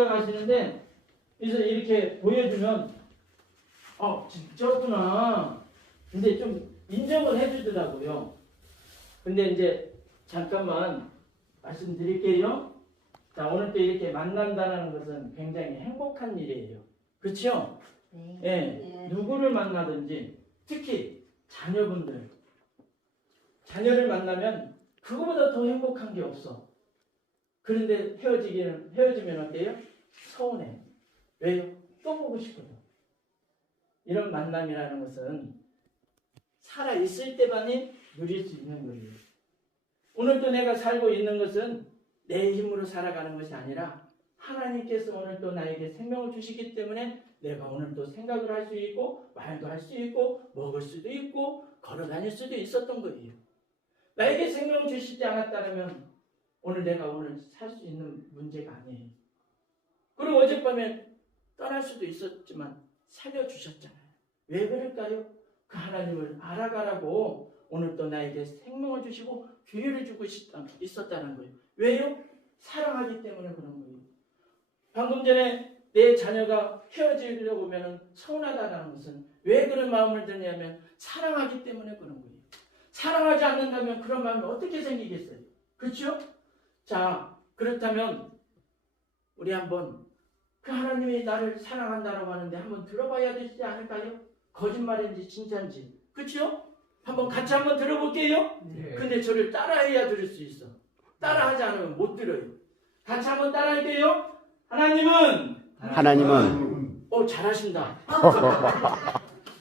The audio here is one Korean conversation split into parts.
생각하시는데 그래서 이렇게 보여주면 진짜구나. 근데 좀 인정을 해주더라고요. 근데 이제 잠깐만 말씀드릴게요. 자, 오늘 또 이렇게 만난다는 것은 굉장히 행복한 일이에요. 그렇죠? 네. 예, 네. 누구를 만나든지 특히 자녀를 만나면 그거보다 더 행복한 게 없어. 그런데 헤어지면 어때요? 서운해. 왜요? 또 보고 싶거든. 이런 만남이라는 것은 살아있을 때만이 누릴 수 있는 거예요. 오늘도 내가 살고 있는 것은 내 힘으로 살아가는 것이 아니라 하나님께서 오늘 또 나에게 생명을 주시기 때문에 내가 오늘 또 생각을 할 수 있고 말도 할 수 있고 먹을 수도 있고 걸어 다닐 수도 있었던 거예요. 나에게 생명을 주시지 않았다면 오늘 내가 살 수 있는 문제가 아니에요. 그리고 어젯밤에 떠날 수도 있었지만 살려주셨잖아요. 왜 그럴까요? 그 하나님을 알아가라고 오늘 또 나에게 생명을 주시고 기회를 주고 있었다는 거예요. 왜요? 사랑하기 때문에 그런 거예요. 방금 전에 내 자녀가 헤어지려고 하면 서운하다는 것은 왜 그런 마음을 드냐면 사랑하기 때문에 그런 거예요. 사랑하지 않는다면 그런 마음이 어떻게 생기겠어요? 그렇죠? 자, 그렇다면 우리 한번 그 하나님이 나를 사랑한다고 하는데 한번 들어봐야 되지 않을까요? 거짓말인지 진짜인지. 그렇죠? 같이 한번 들어볼게요. 네. 근데 저를 따라해야 들을 수 있어. 따라하지 않으면 못 들어요. 같이 한번 따라할게요. 하나님은 잘하신다.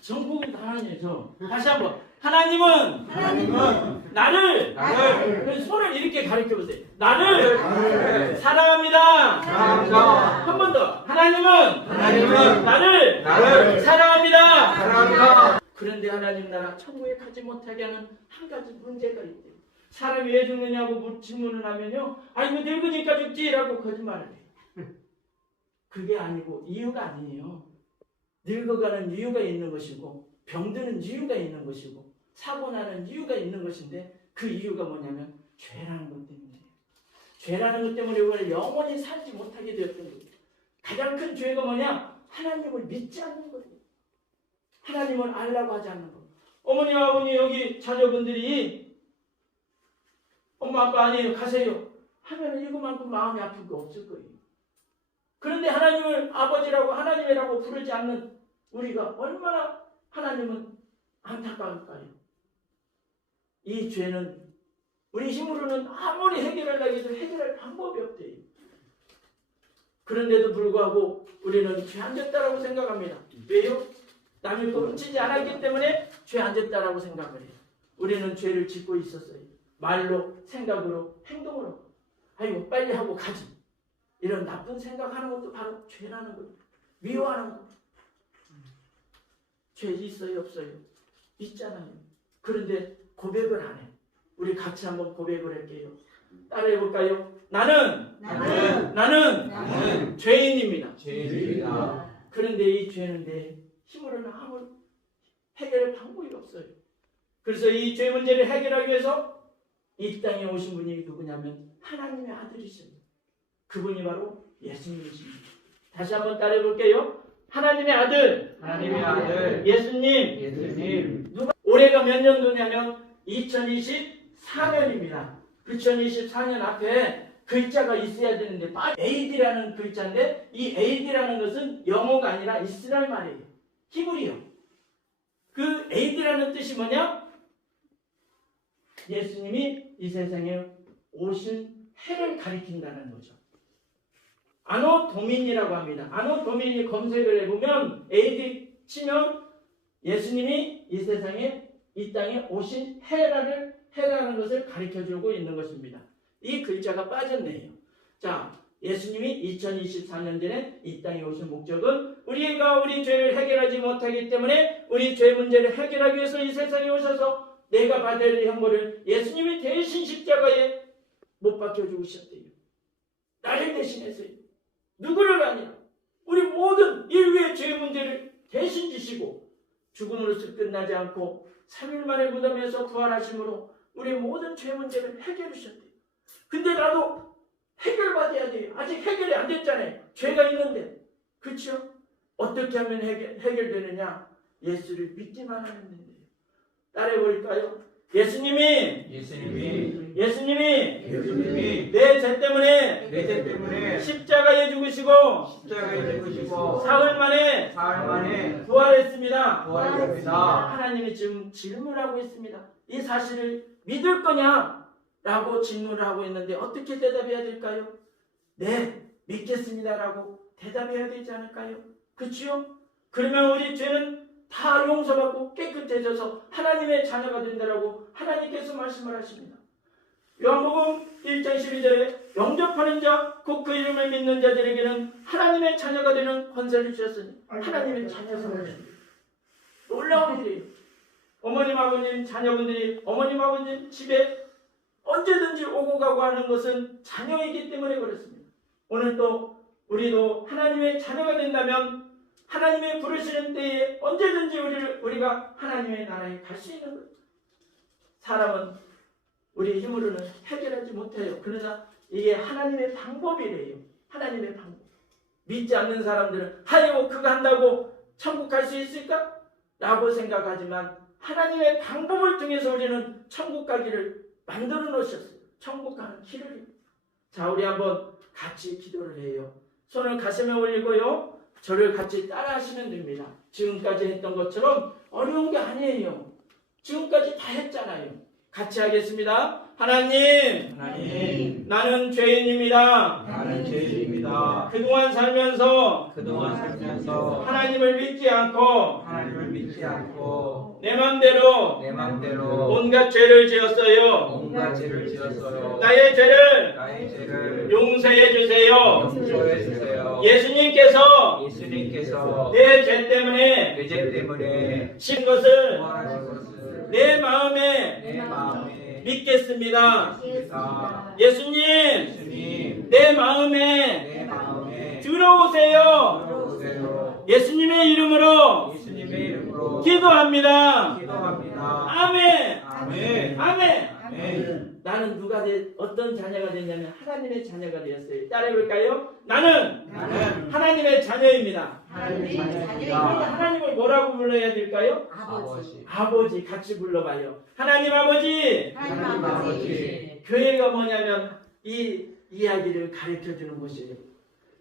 전국은 다 하네요. 다시 한번 하나님은 나를 손을 이렇게 가르쳐 보세요. 나를 사랑합니다. 한 번 더. 하나님은 나를 사랑합니다. 그런데 하나님 나라 천국에 가지 못하게 하는 한 가지 문제가 있대요. 사람이 왜 죽느냐고 질문을 하면요, 아이고 늙으니까 죽지라고 거짓말을 해요. 그게 아니고 이유가 아니에요. 늙어가는 이유가 있는 것이고 병드는 이유가 있는 것이고 사고 나는 이유가 있는 것인데 그 이유가 뭐냐면 죄라는 것 때문이에요. 죄라는 것 때문에 우리가 영원히 살지 못하게 되었던 거예요. 가장 큰 죄가 뭐냐? 하나님을 믿지 않는 거예요. 하나님을 알라고 하지 않는 거. 어머니 아버니 여기 자녀분들이 엄마 아빠 아니에요 가세요 하면 이거만큼 마음이 아픈 거 없을 거예요. 그런데 하나님을 아버지라고 하나님이라고 부르지 않는 우리가 얼마나 하나님은 안타까울까요? 이 죄는 우리 힘으로는 아무리 해결하려고 해도 해결할 방법이 없대요. 그런데도 불구하고 우리는 죄 안 됐다라고 생각합니다. 왜요? 남이 또 훔치지 않았기 때문에 죄 안 됐다라고 생각을 해요. 우리는 죄를 짓고 있었어요. 말로, 생각으로, 행동으로. 아이고 빨리 하고 가지. 이런 나쁜 생각하는 것도 바로 죄라는 거예요. 미워하는 거. 죄 있어요 없어요? 있잖아요. 그런데 고백을 안 해. 우리 같이 한번 고백을 할게요. 따라해 볼까요? 나는 죄인입니다. 그런데 이 죄는 내 힘으로는 아무 해결할 방법이 없어요. 그래서 이 죄 문제를 해결하기 위해서 이 땅에 오신 분이 누구냐면 하나님의 아들이십니다. 그분이 바로 예수님이십니다. 다시 한번 따라해 볼게요. 하나님의 아들 예수님. 올해가 몇 년도냐면 2024년입니다. 2024년 앞에 글자가 있어야 되는데 AD라는 글자인데 이 AD라는 것은 영어가 아니라 이스라엘 말이에요. 히브리어. 그 AD라는 뜻이 뭐냐? 예수님이 이 세상에 오신 해를 가리킨다는 거죠. 아노 도민이라고 합니다. 아노 도민이 검색을 해보면 AD 치면 예수님이 이 세상에 이 땅에 오신 해라는 것을 가리켜주고 있는 것입니다. 이 글자가 빠졌네요. 자, 예수님이 2024년 전에 이 땅에 오신 목적은 우리가 우리 죄를 해결하지 못하기 때문에 우리 죄 문제를 해결하기 위해서 이 세상에 오셔서 내가 받을 형벌을 예수님이 대신 십자가에 못 박혀주고 오셨대요. 나를 대신해서요. 누구를 아니라 우리 모든 인류의 죄 문제를 대신 지시고 죽음으로서 끝나지 않고 3일 만에 무덤에서 부활하심으로 우리 모든 죄 문제를 해결해 주셨대요. 근데 나도 해결받아야 돼요. 아직 해결이 안 됐잖아요. 죄가 있는데. 그렇죠? 어떻게 하면 해결되느냐? 예수를 믿기만 하면 돼요. 따라해 볼까요? 예수님이 내 죄 때문에 십자가에 죽으시고 사흘 만에 부활했습니다. 하나님이 지금 질문하고 있습니다. 이 사실을 믿을 거냐? 라고 질문을 하고 있는데 어떻게 대답해야 될까요? 네, 믿겠습니다 라고 대답해야 되지 않을까요? 그렇죠? 그러면 우리 죄는 다 용서받고 깨끗해져서 하나님의 자녀가 된다라고 하나님께서 말씀을 하십니다. 요한복음 1장 12절에 영접하는 자 곧 그 이름을 믿는 자들에게는 하나님의 자녀가 되는 권세를 주셨으니 하나님의 자녀가 되십니다. 놀라운 일이에요. 어머님 아버님 자녀분들이 어머님 아버님 집에 언제든지 오고 가고 하는 것은 자녀이기 때문에 그렇습니다. 오늘 또 우리도 하나님의 자녀가 된다면 하나님의 부르시는 때에 언제든지 우리가 하나님의 나라에 갈 수 있는 거예요. 사람은 우리의 힘으로는 해결하지 못해요. 그러나 이게 하나님의 방법이래요. 하나님의 방법. 믿지 않는 사람들은 하여 그거 한다고 천국 갈 수 있을까? 라고 생각하지만 하나님의 방법을 통해서 우리는 천국 가기를 만들어 놓으셨어요. 천국 가는 길을. 자, 우리 한번 같이 기도를 해요. 손을 가슴에 올리고요. 저를 같이 따라 하시면 됩니다. 지금까지 했던 것처럼 어려운 게 아니에요. 지금까지 다 했잖아요. 같이 하겠습니다. 하나님, 나는 죄인입니다. 그동안 살면서 하나님을 믿지 않고 내 맘대로 온갖 죄를 지었어요. 나의 죄를 용서해 주세요. 예수님께서 내 죄 때문에 신 것을 내 마음에 믿겠습니다. 예수님, 내 마음에 들어오세요. 예수님의 이름으로 기도합니다. 아멘. 나는 어떤 자녀가 됐냐면 하나님의 자녀가 되었어요. 따라해볼까요? 나는 하나님의 자녀입니다. 하나님을 뭐라고 불러야 될까요? 아버지. 같이 불러봐요. 하나님 아버지. 교회가 뭐냐면 이 이야기를 가르쳐주는 곳이에요.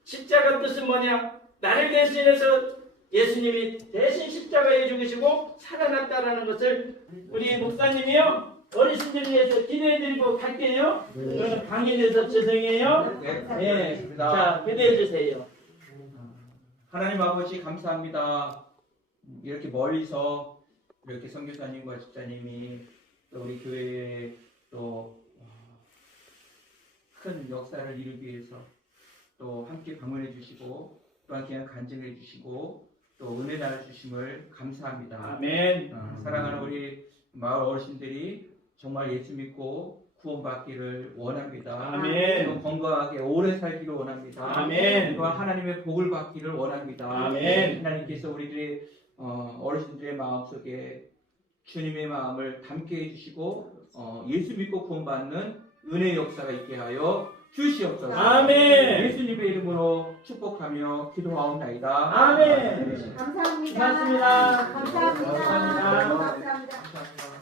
십자가 뜻은 뭐냐? 나를 대신해서 예수님이 대신 십자가에 죽으시고 살아났다라는 것을 우리 목사님이요 어르신들 위해서 기도해드리고 갈게요. 저는 강의돼서 죄송해요. 네, 자 기도해주세요. 하나님 아버지 감사합니다. 이렇게 멀리서 이렇게 선교사님과 집사님이 또 우리 교회에 또 큰 역사를 이루기 위해서 또 함께 방문해 주시고 또한 귀한 간증해 주시고 또 은혜 나눠 주심을 감사합니다. 아멘. 사랑하는 우리 마을 어르신들이 정말 예수 믿고 구원받기를 원합니다. 아멘. 또 건강하게 오래 살기를 원합니다. 아멘. 또한 하나님의 복을 받기를 원합니다. 아멘. 하나님께서 우리들의 어르신들의 마음속에 주님의 마음을 담게 해주시고 예수 믿고 구원받는 은혜의 역사가 있게 하여 주시옵소서. 아멘. 예수님의 이름으로 축복하며 기도하옵나이다. 아멘. 감사합니다. 고맙습니다. 감사합니다. 감사합니다. 감사합니다.